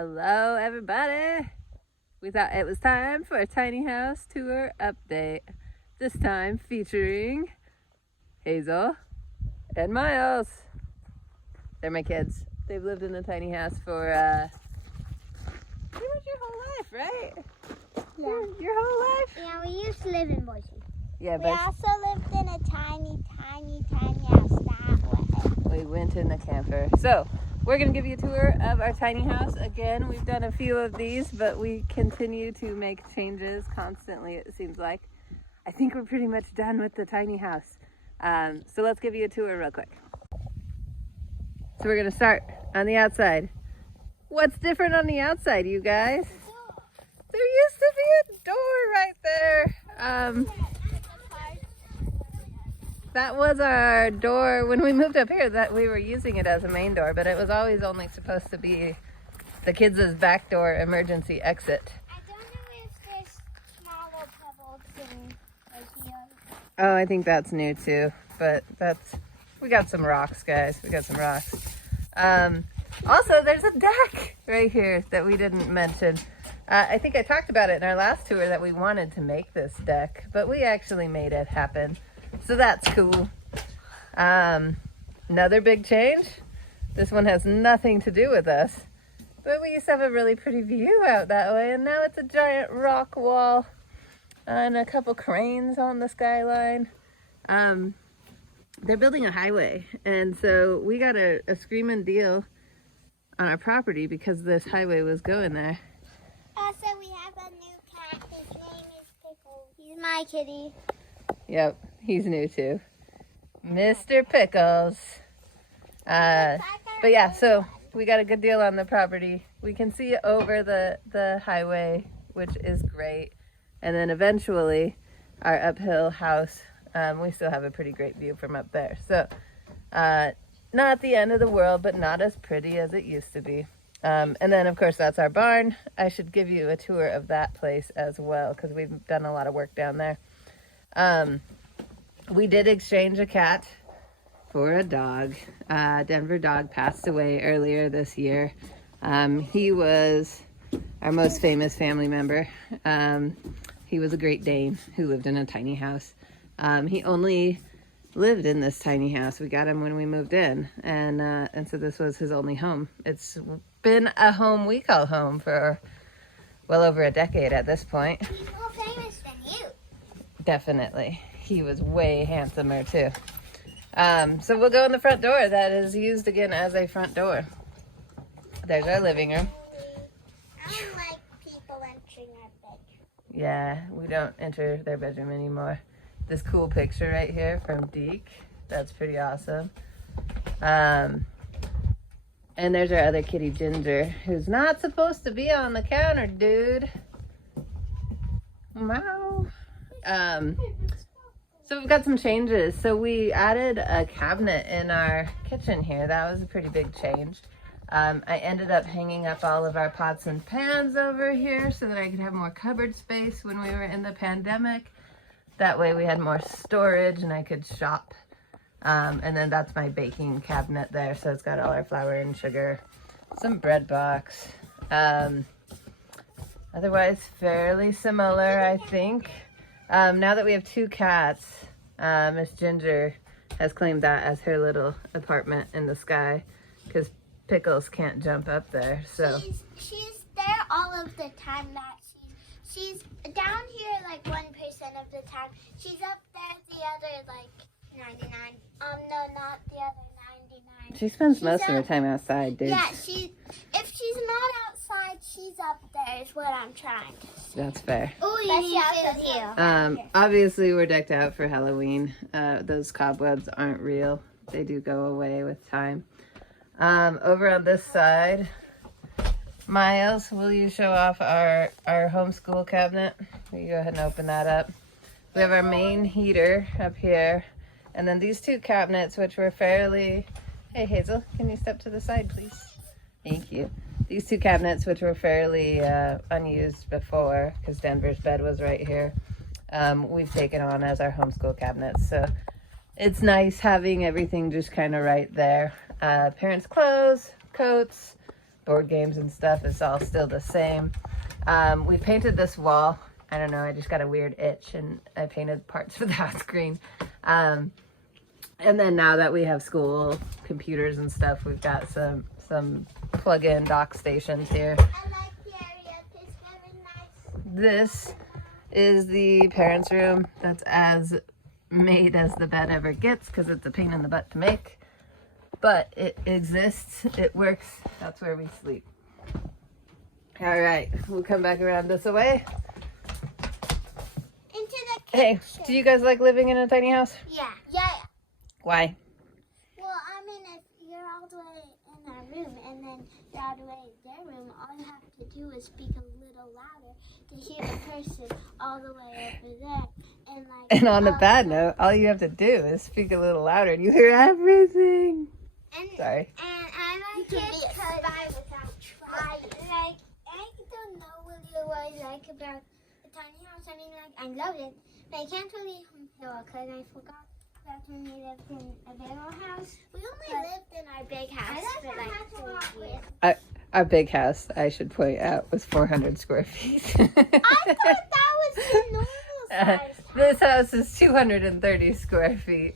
Hello everybody! We thought it was time for a tiny house tour update. This time featuring Hazel and Miles. They're my kids. They've lived in the tiny house for pretty much your whole life, right? Yeah. Your whole life? Yeah, we used to live in Boise. Yeah, We but also lived in a tiny house that way. we went in the camper. So we're going to give you a tour of our tiny house. Again, we've done a few of these, but we continue to make changes constantly, it seems like. I think we're pretty much done with the tiny house. So let's give you a tour real quick. So we're going to start on the outside. What's different on the outside, you guys? There used to be a door right there. That was our door when we moved up here, that we were using it as a main door, but it was always only supposed to be the kids' back door emergency exit. I don't know if there's smaller pebbles in here. Oh, I think that's new too, but we got some rocks, guys. We got some rocks. Also, there's a deck right here that we didn't mention. I think I talked about it in our last tour that we wanted to make this deck, but we actually made it happen. So that's cool. Another big change. This one has nothing to do with us, but we used to have a really pretty view out that way, and now it's a giant rock wall and a couple cranes on the skyline. They're building a highway, and so we got a screaming deal on our property because this highway was going there. Also, we have a new cat. His name is Pickles. He's my kitty. Yep, he's new too. Mr. Pickles. But yeah, so we got a good deal on the property. We can see over the highway, which is great. And then eventually our uphill house, we still have a pretty great view from up there. So not the end of the world, but not as pretty as it used to be. And then of course that's our barn. I should give you a tour of that place as well, because we've done a lot of work down there. We did exchange a cat for a dog. Denver dog passed away earlier this year. He was our most famous family member. He was a Great Dane who lived in a tiny house. He only lived in this tiny house. We got him when we moved in, and so this was his only home. It's been a home we call home for well over a decade at this point. He's more famous than you. Definitely. He was way handsomer too. So we'll go in the front door. That is used again as a front door. There's our living room. I don't like people entering our bedroom. Yeah, we don't enter their bedroom anymore. This cool picture right here from Deke. That's pretty awesome. And there's our other kitty, Ginger, who's not supposed to be on the counter, dude. Meow. So we've got some changes. So we added a cabinet in our kitchen here. That was a pretty big change. I ended up hanging up all of our pots and pans over here so that I could have more cupboard space when we were in the pandemic. That way we had more storage and I could shop. And then that's my baking cabinet there. So it's got all our flour and sugar, some bread box. Otherwise fairly similar, I think. Now that we have two cats, Miss Ginger has claimed that as her little apartment in the sky because Pickles can't jump up there. So she's there all of the time. She's down here like 1% of the time. She's up there the other like 99. No, not the other 99. She spends most of her time outside, dude. Yeah, if she's not outside, she's up there is what I'm trying to say. That's fair. Oh, you need here. Obviously we're decked out for Halloween. Those cobwebs aren't real. They do go away with time. Over on this side, Miles, will you show off our homeschool cabinet? Will you go ahead and open that up? We have our main heater up here. And then these two cabinets, which were fairly... Hey, Hazel, can you step to the side, please? Thank you. These two cabinets, which were fairly unused before, because Denver's bed was right here, we've taken on as our homeschool cabinets. So it's nice having everything just kind of right there. Parents' clothes, coats, board games and stuff is all still the same. We painted this wall. I don't know, I just got a weird itch and I painted parts of the house green. And then now that we have school computers and stuff, we've got some plug-in dock stations here. I like the area. It's very nice. This is the parents' room. That's as made as the bed ever gets because it's a pain in the butt to make. But it exists. It works. That's where we sleep. All right, we'll come back around this way. Into the kitchen. Hey, do you guys like living in a tiny house? Yeah. Yeah. Why? Well, I mean, if you're all the way in our room and then you're all the way in their room, all you have to do is speak a little louder to hear the person all the way over there. And on a bad note, all you have to do is speak a little louder and you hear everything. Sorry. And I like it because without trying. Like, I don't know what it was like about the tiny house. I mean, like, I love it, but I can't really compare because I forgot that when we lived in a bigger house. We only lived in our big house for like 3 years. Our big house, I should point out, was 400 square feet. I thought that was the normal size. This house is 230 square feet.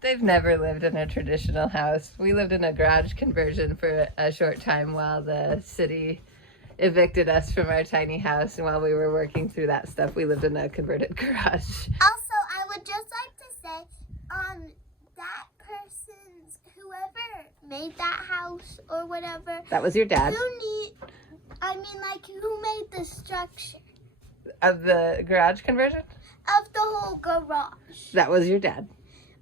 They've never lived in a traditional house. We lived in a garage conversion for a short time while the city evicted us from our tiny house. And while we were working through that stuff, we lived in a converted garage. Also, I would just like to say, that person's, whoever made that house or whatever. That was your dad. Who made the structure? Of the garage conversion? Of the whole garage. That was your dad.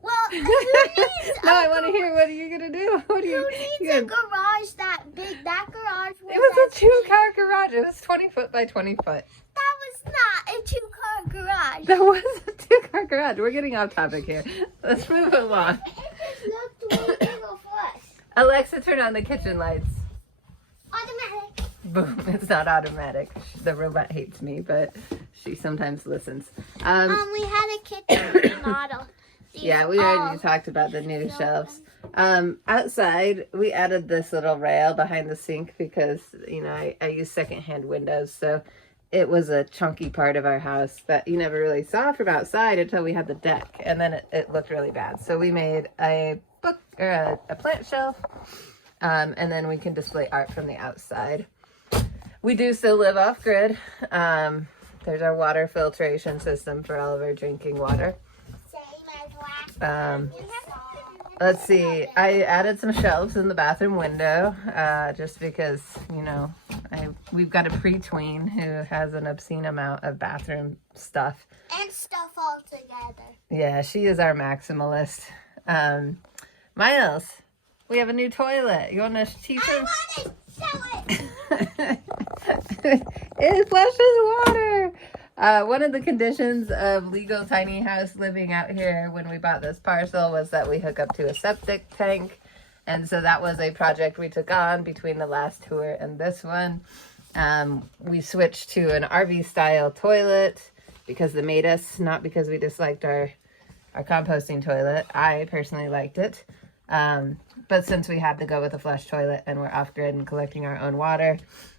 Well, who needs Now I want to hear, what are you going to do? Who needs a garage that big? That garage was... It was a 2-car garage. It was 20 foot by 20 foot. That was not a 2-car garage. That was a 2-car garage. We're getting off topic here. Let's move along. It just looked way bigger for us. Alexa, turn on the kitchen lights. Automatic. Boom. It's not automatic. The robot hates me, but she sometimes listens. We had a kitchen remodel. Yeah, we already talked about the new shelves. Outside, we added this little rail behind the sink because, you know, I use secondhand windows. So it was a chunky part of our house that you never really saw from outside until we had the deck. And then it looked really bad. So we made a book or a plant shelf. And then we can display art from the outside. We do still live off grid. There's our water filtration system for all of our drinking water. Let's see, I added some shelves in the bathroom window, just because, you know, we've got a pre-tween who has an obscene amount of bathroom stuff. And stuff all together. Yeah, she is our maximalist. Miles, we have a new toilet. You want to teach him? I want to show it. It flushes water. One of the conditions of legal tiny house living out here when we bought this parcel was that we hook up to a septic tank. And so that was a project we took on between the last tour and this one. We switched to an RV style toilet because they made us, not because we disliked our composting toilet. I personally liked it. But since we had to go with a flush toilet and we're off grid and collecting our own water,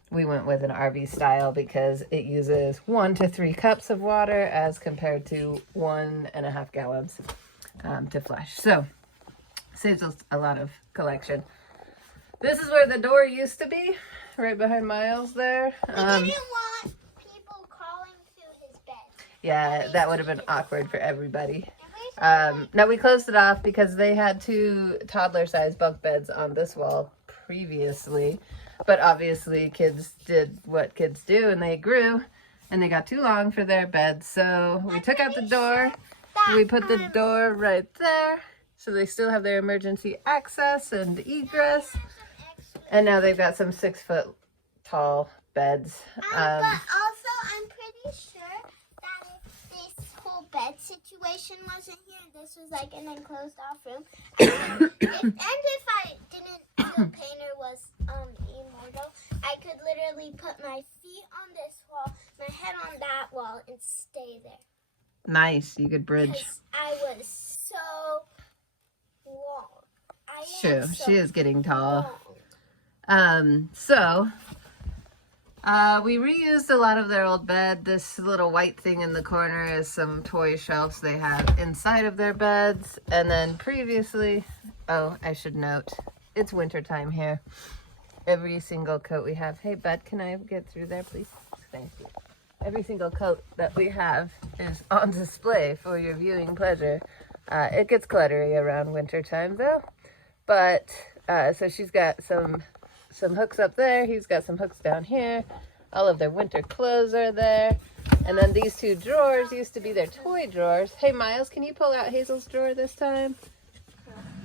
we went with an RV style because it uses 1 to 3 cups of water as compared to 1.5 gallons to flush. So saves us a lot of collection. This is where the door used to be, right behind Miles there. We didn't want people crawling through his bed. Yeah, that would have been awkward for everybody. Now we closed it off because they had 2 toddler-sized bunk beds on this wall previously. But obviously kids did what kids do and they grew and they got too long for their beds. So we took out the door. We put the door right there. So they still have their emergency access and egress. And now they've got some 6-foot tall beds. But also I'm pretty sure that if this whole bed situation wasn't here, this was like an enclosed off room. And if I didn't feel pain or was immortal, I could literally put my feet on this wall, my head on that wall, and stay there. Nice, you could bridge. Because I was so long. True, she is getting tall. We reused a lot of their old bed. This little white thing in the corner is some toy shelves they have inside of their beds. And then previously, oh, I should note, it's wintertime here. Every single coat we have, hey bud, can I get through there please? Thank you. Every single coat that we have is on display for your viewing pleasure. It gets cluttery around wintertime though. But, so she's got some hooks up there. He's got some hooks down here. All of their winter clothes are there. And then these two drawers used to be their toy drawers. Hey Miles, can you pull out Hazel's drawer this time?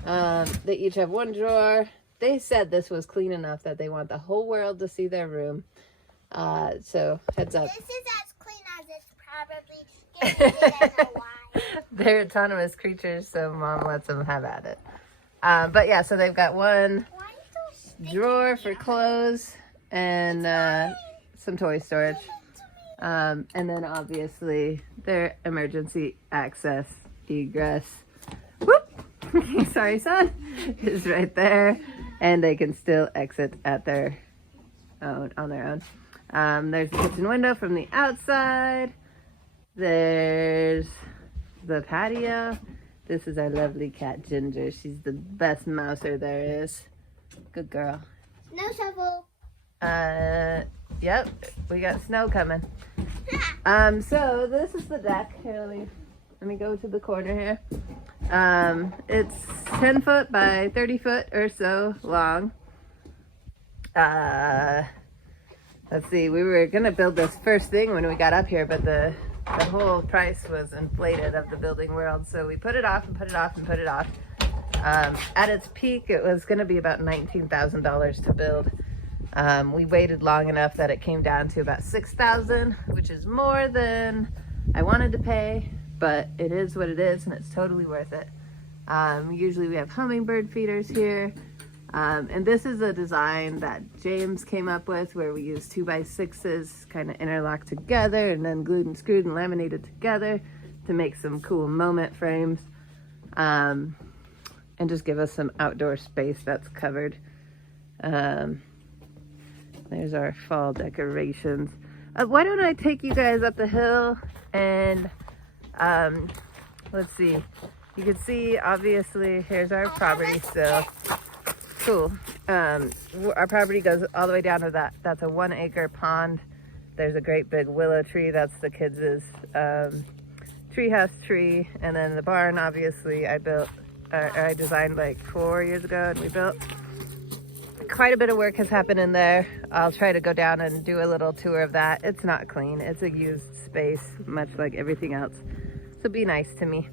They each have one drawer. They said this was clean enough that they want the whole world to see their room. So heads up. This is as clean as it's probably getting. I don't know why. They're autonomous creatures, so mom lets them have at it. But yeah, so they've got one drawer for clothes and some toy storage. And then obviously their emergency access egress. Whoop! Sorry, son. Is right there. And they can still exit at their own, on their own. There's the kitchen window from the outside. There's the patio. This is our lovely cat, Ginger. She's the best mouser there is. Good girl. No shovel. Yep, we got snow coming. So this is the deck. Here, let me go to the corner here. It's 10 foot by 30 foot or so long. Let's see, we were gonna build this first thing when we got up here, but the whole price was inflated of the building world, so we put it off and put it off and put it off. At its peak, it was gonna be about $19,000 to build. We waited long enough that it came down to about $6,000, which is more than I wanted to pay, but it is what it is and it's totally worth it. Usually we have hummingbird feeders here. And this is a design that James came up with where we use 2x6s kind of interlocked together and then glued and screwed and laminated together to make some cool moment frames. And just give us some outdoor space that's covered. There's our fall decorations. Why don't I take you guys up the hill and let's see. You can see, obviously, here's our property still. Cool. Our property goes all the way down to that. That's a 1 acre pond. There's a great big willow tree. That's the kids' treehouse tree. And then the barn, obviously, I designed like 4 years ago and we built. Quite a bit of work has happened in there. I'll try to go down and do a little tour of that. It's not clean. It's a used space, much like everything else. So be nice to me.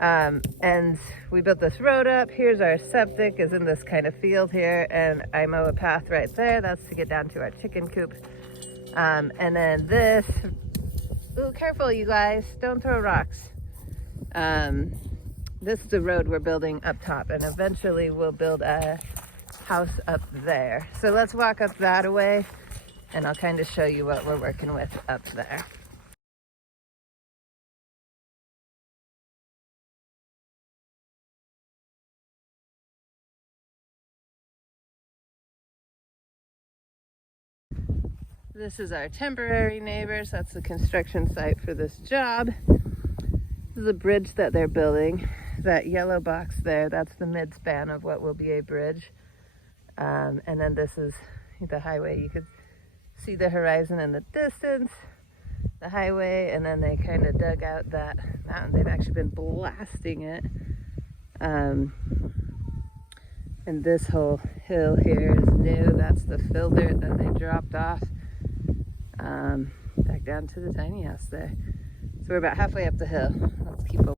And we built this road up. Here's our septic, is in this kind of field here, and I mow a path right there. That's to get down to our chicken coop. And then this, ooh, careful you guys, don't throw rocks. This is the road we're building up top, and eventually we'll build a house up there. So let's walk up that way, and I'll kind of show you what we're working with up there. This is our temporary neighbors. That's the construction site for this job. This is a bridge that they're building. That yellow box there, that's the midspan of what will be a bridge. And then this is the highway. You could see the horizon in the distance, the highway, and then they kind of dug out that mountain. They've actually been blasting it. And this whole hill here is new. That's the fill dirt that they dropped off. Back down to the tiny house there. So we're about halfway up the hill. Let's keep going.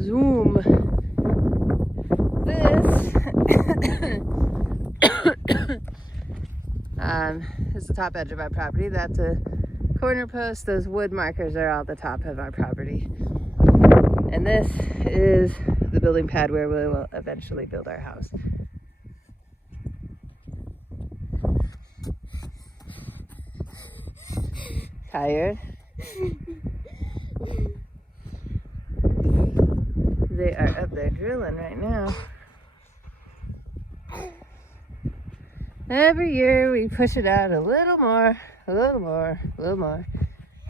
Zoom. This is the top edge of our property. That's a corner post. Those wood markers are all the top of our property. And this is the building pad where we will eventually build our house. Tired? They are up there drilling right now. Every year we push it out a little more, a little more, a little more.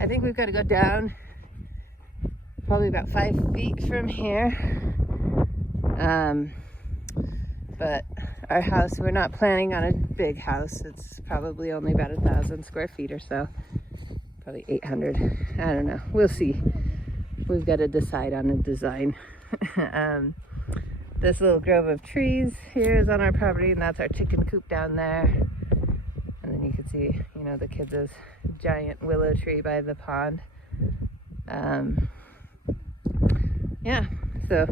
I think we've got to go down probably about 5 feet from here. But our house, we're not planning on a big house. It's probably only about 1,000 square feet or so. Probably 800. I don't know. We'll see. We've got to decide on a design. This little grove of trees here is on our property, and that's our chicken coop down there. And then you can see, you know, the kids' giant willow tree by the pond. Yeah, so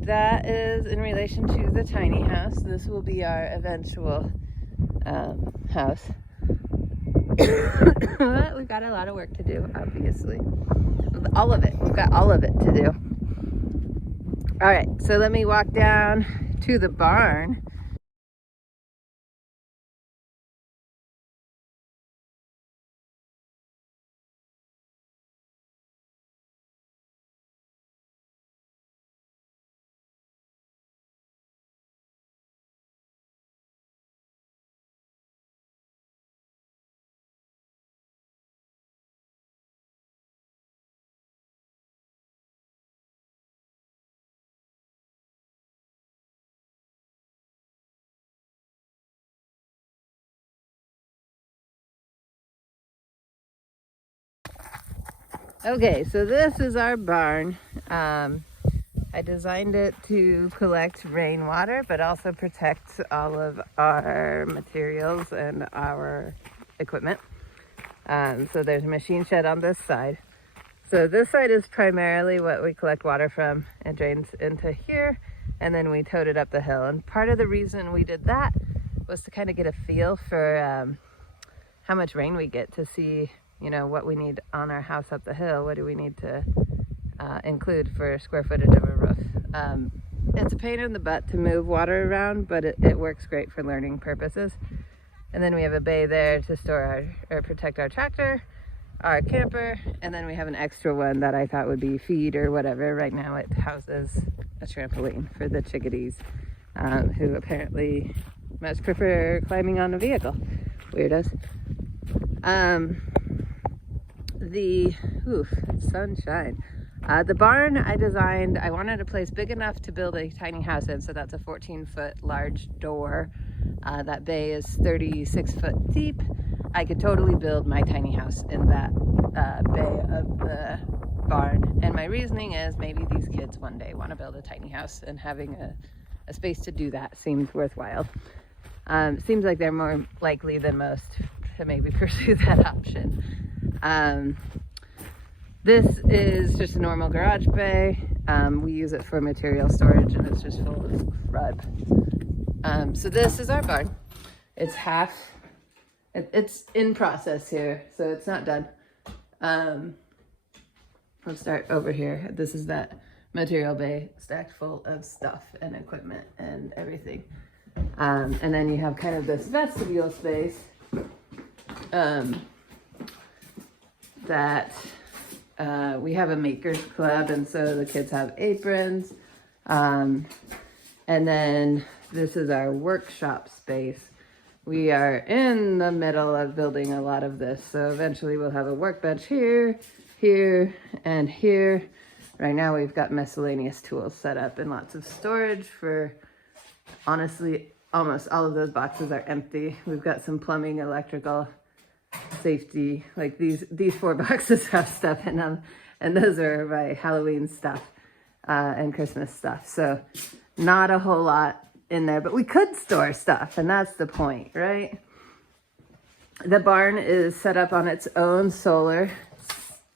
that is in relation to the tiny house. This will be our eventual house. But we've got a lot of work to do, obviously. All of it. We've got all of it to do. All right, so let me walk down to the barn. Okay, so this is our barn. I designed it to collect rainwater, but also protect all of our materials and our equipment. So there's a machine shed on this side. So this side is primarily what we collect water from. It drains into here, and then we towed it up the hill. And part of the reason we did that was to kind of get a feel for how much rain we get, to see, you know, what we need on our house up the hill. What do we need to include for square footage of a roof? It's a pain in the butt to move water around, but it works great for learning purposes. And then we have a bay there to store or protect our tractor, our camper, and then we have an extra one that I thought would be feed or whatever. Right now it houses a trampoline for the chickadees, who apparently much prefer climbing on a vehicle. Weirdos. Sunshine. The barn I designed, I wanted a place big enough to build a tiny house in, so that's a 14-foot large door. That bay is 36 foot deep. I could totally build my tiny house in that bay of the barn. And my reasoning is maybe these kids one day want to build a tiny house, and having a space to do that seems worthwhile. Seems like they're more likely than most to maybe pursue that option. This is just a normal garage bay. We use it for material storage, and it's just full of crud. So this is our barn. It's it's in process here, so it's not done. Let's start over here. This is that material bay stacked full of stuff and equipment and everything. And then you have kind of this vestibule space that we have a makers club, and so the kids have aprons. And then this is our workshop space. We are in the middle of building a lot of this, so eventually we'll have a workbench here, here, and here. Right now we've got miscellaneous tools set up and lots of storage for, honestly, almost all of those boxes are empty. We've got some plumbing, electrical, safety, like these 4 boxes have stuff in them, and those are my Halloween stuff and Christmas stuff. So not a whole lot in there, but we could store stuff, and that's the point, right? The barn is set up on its own solar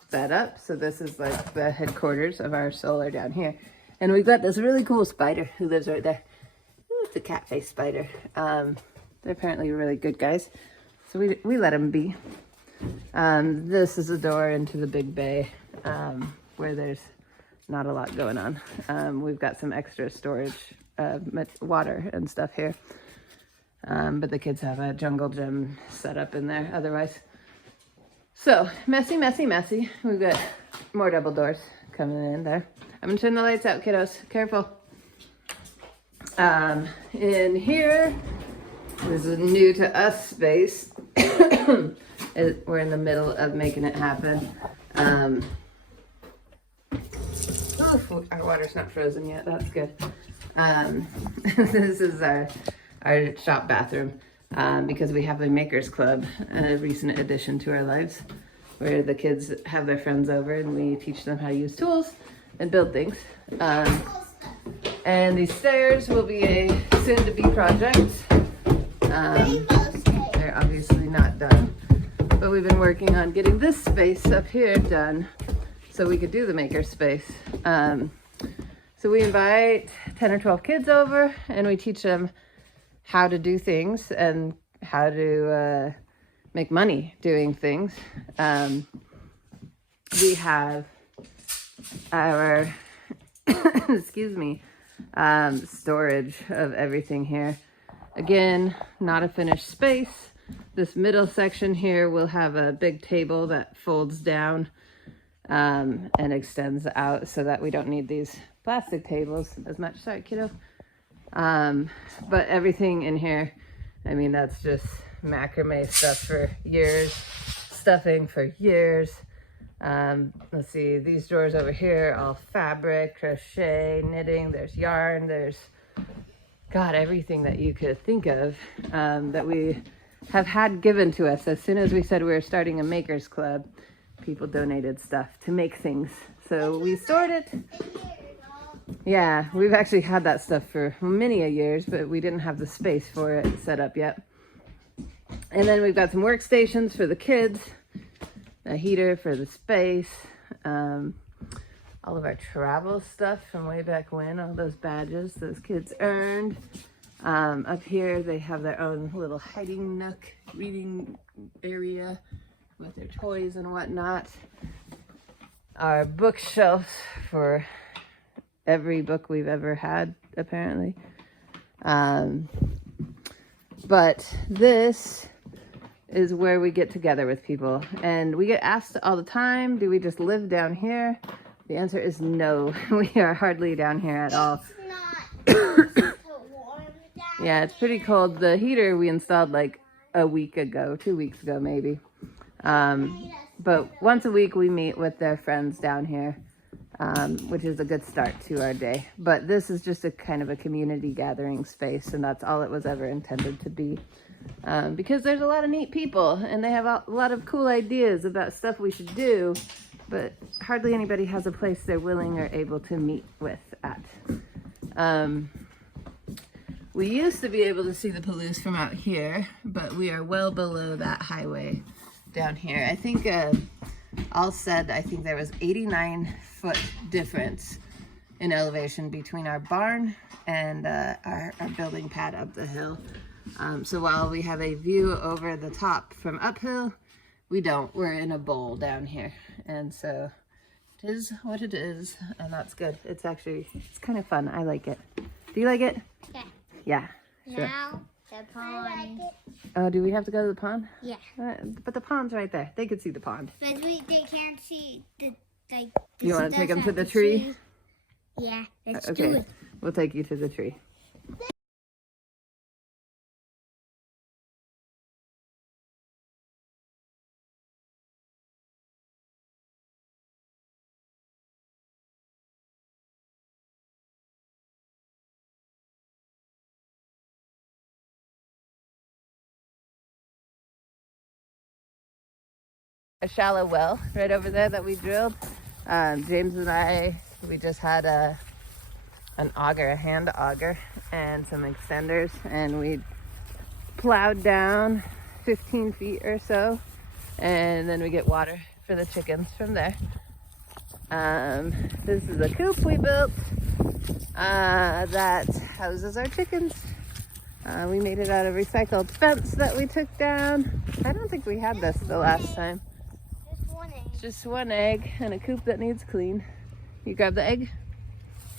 setup. So this is like the headquarters of our solar down here. And we've got this really cool spider who lives right there. Ooh, it's a cat face spider. They're apparently really good guys, so we let them be. This is a door into the big bay, where there's not a lot going on. We've got some extra storage, water and stuff here. But the kids have a jungle gym set up in there otherwise. So, messy, messy, messy. We've got more double doors coming in there. I'm gonna turn the lights out, kiddos. Careful. In here, this is a new to us space. We're in the middle of making it happen. Our water's not frozen yet. That's good. This is our shop bathroom because we have a makers club, a recent addition to our lives, where the kids have their friends over and we teach them how to use tools and build things. And these stairs will be a soon-to-be project. They're obviously not done, but we've been working on getting this space up here done so we could do the maker space. So we invite 10 or 12 kids over and we teach them how to do things and how to make money doing things. We have our, excuse me, storage of everything here. Again, not a finished space. This middle section here will have a big table that folds down and extends out so that we don't need these plastic tables as much. Sorry, kiddo. But everything in here, I mean, that's just macrame stuff for years, stuffing for years. Let's see, these drawers over here, all fabric, crochet, knitting, there's yarn, there's, God, everything that you could think of that we have had given to us. As soon as we said we were starting a makers club, people donated stuff to make things. So we stored it. Yeah, we've actually had that stuff for many a years, but we didn't have the space for it set up yet. And then we've got some workstations for the kids, a heater for the space, all of our travel stuff from way back when, all those badges those kids earned. Up here they have their own little hiding nook, reading area with their toys and whatnot. Our bookshelves for every book we've ever had, apparently. But this is where we get together with people. And we get asked all the time, do we just live down here? The answer is no. We are hardly down here at all. It's not so warm down Yeah, it's pretty cold. The heater we installed like a week ago, 2 weeks ago maybe. But once a week we meet with their friends down here, which is a good start to our day. But this is just a kind of a community gathering space, and that's all it was ever intended to be. Because there's a lot of neat people, and they have a lot of cool ideas about stuff we should do, but hardly anybody has a place they're willing or able to meet with at. We used to be able to see the Palouse from out here, but we are well below that highway down here. I think all said, I think there was 89-foot difference in elevation between our barn and our building pad up the hill. So while we have a view over the top from uphill, we don't. We're in a bowl down here. And so it is what it is, and that's good. It's actually, it's kind of fun. I like it. Do you like it? Yeah. Yeah. Sure. Now, the pond. Oh, do we have to go to the pond? Yeah. But the pond's right there. They could see the pond. But they can't see the, like... You want to take them to the tree? Yeah, let's Okay. do it. We'll take you to the tree. A shallow well right over there that we drilled. James and I, we just had an auger, a hand auger, and some extenders, and we plowed down 15 feet or so, and then we get water for the chickens from there. This is a coop we built that houses our chickens. We made it out of recycled fence that we took down. I don't think we had this the last time. Just one egg. Just one egg and a coop that needs clean. You grab the egg?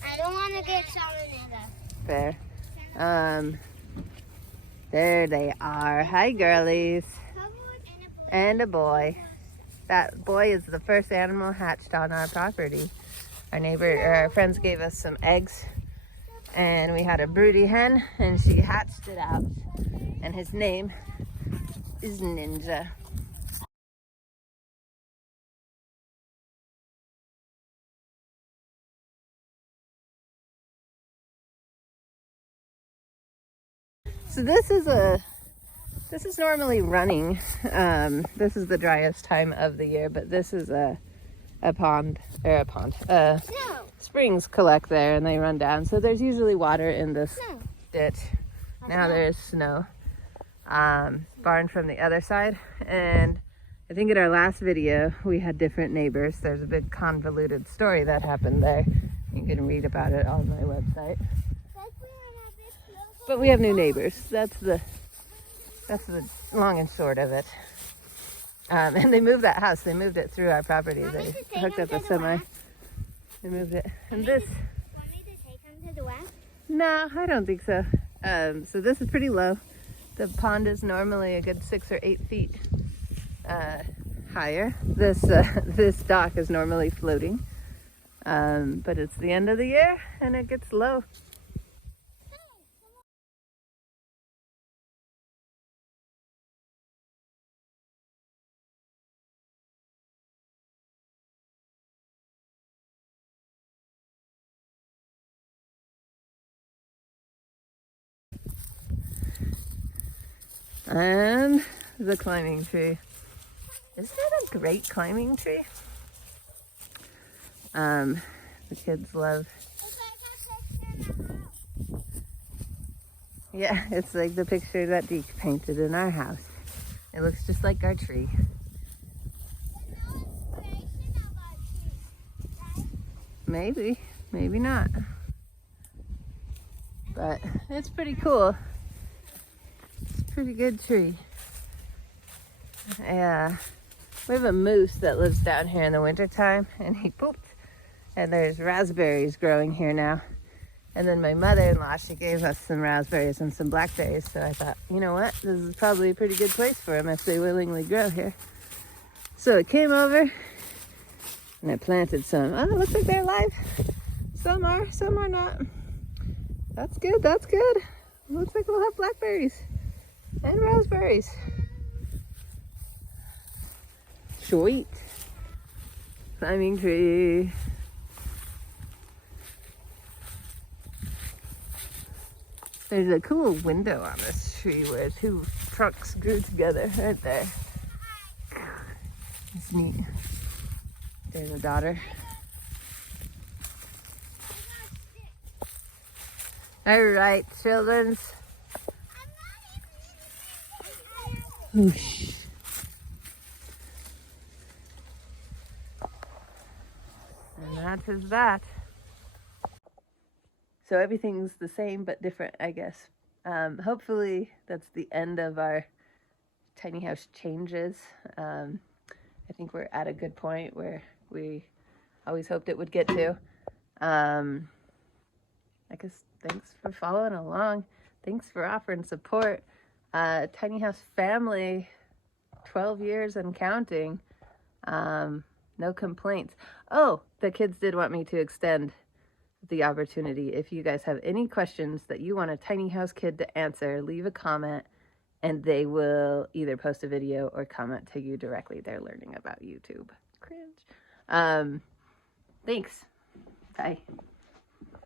I don't want to get salmonella. Fair. There they are. Hi, girlies. And a boy. That boy is the first animal hatched on our property. Our friends gave us some eggs, and we had a broody hen, and she hatched it out. And his name is Ninja. So this is normally running. This is the driest time of the year, but this is a pond. No. Springs collect there and they run down. So there's usually water in this ditch. Now there's snow. Barn from the other side. And I think in our last video we had different neighbors. There's a big convoluted story that happened there. You can read about it on my website. But we have new neighbors. That's the long and short of it. And they moved that house. They moved it through our property. They hooked up a semi. They moved it. And this. Want me to take him to the west? No, I don't think so. So this is pretty low. The pond is normally a good 6 or 8 feet higher. This dock is normally floating. But it's the end of the year and it gets low. And the climbing tree. Isn't it a great climbing tree? The kids love. Yeah, it's like the picture that Deke painted in our house. It looks just like our tree. Maybe, maybe not. But it's pretty cool. Pretty good tree. Yeah, we have a moose that lives down here in the wintertime and he pooped, and there's raspberries growing here now. And then my mother-in-law, she gave us some raspberries and some blackberries, so I thought, you know what, this is probably a pretty good place for them if they willingly grow here. So I came over and I planted some. Oh, it looks like they're alive. Some are not. That's good, that's good. Looks like we'll have blackberries and raspberries. Sweet. Climbing tree. There's a cool window on this tree where 2 trunks grew together right there. It's neat. There's a daughter. All right, children's. Whoosh. And that is that. So everything's the same but different, I guess. Hopefully that's the end of our tiny house changes. I think we're at a good point where we always hoped it would get to. I guess thanks for following along. Thanks for offering support. Tiny house family, 12 years and counting. No complaints. Oh, the kids did want me to extend the opportunity. If you guys have any questions that you want a tiny house kid to answer, leave a comment and they will either post a video or comment to you directly. They're learning about YouTube. Cringe. Thanks. Bye.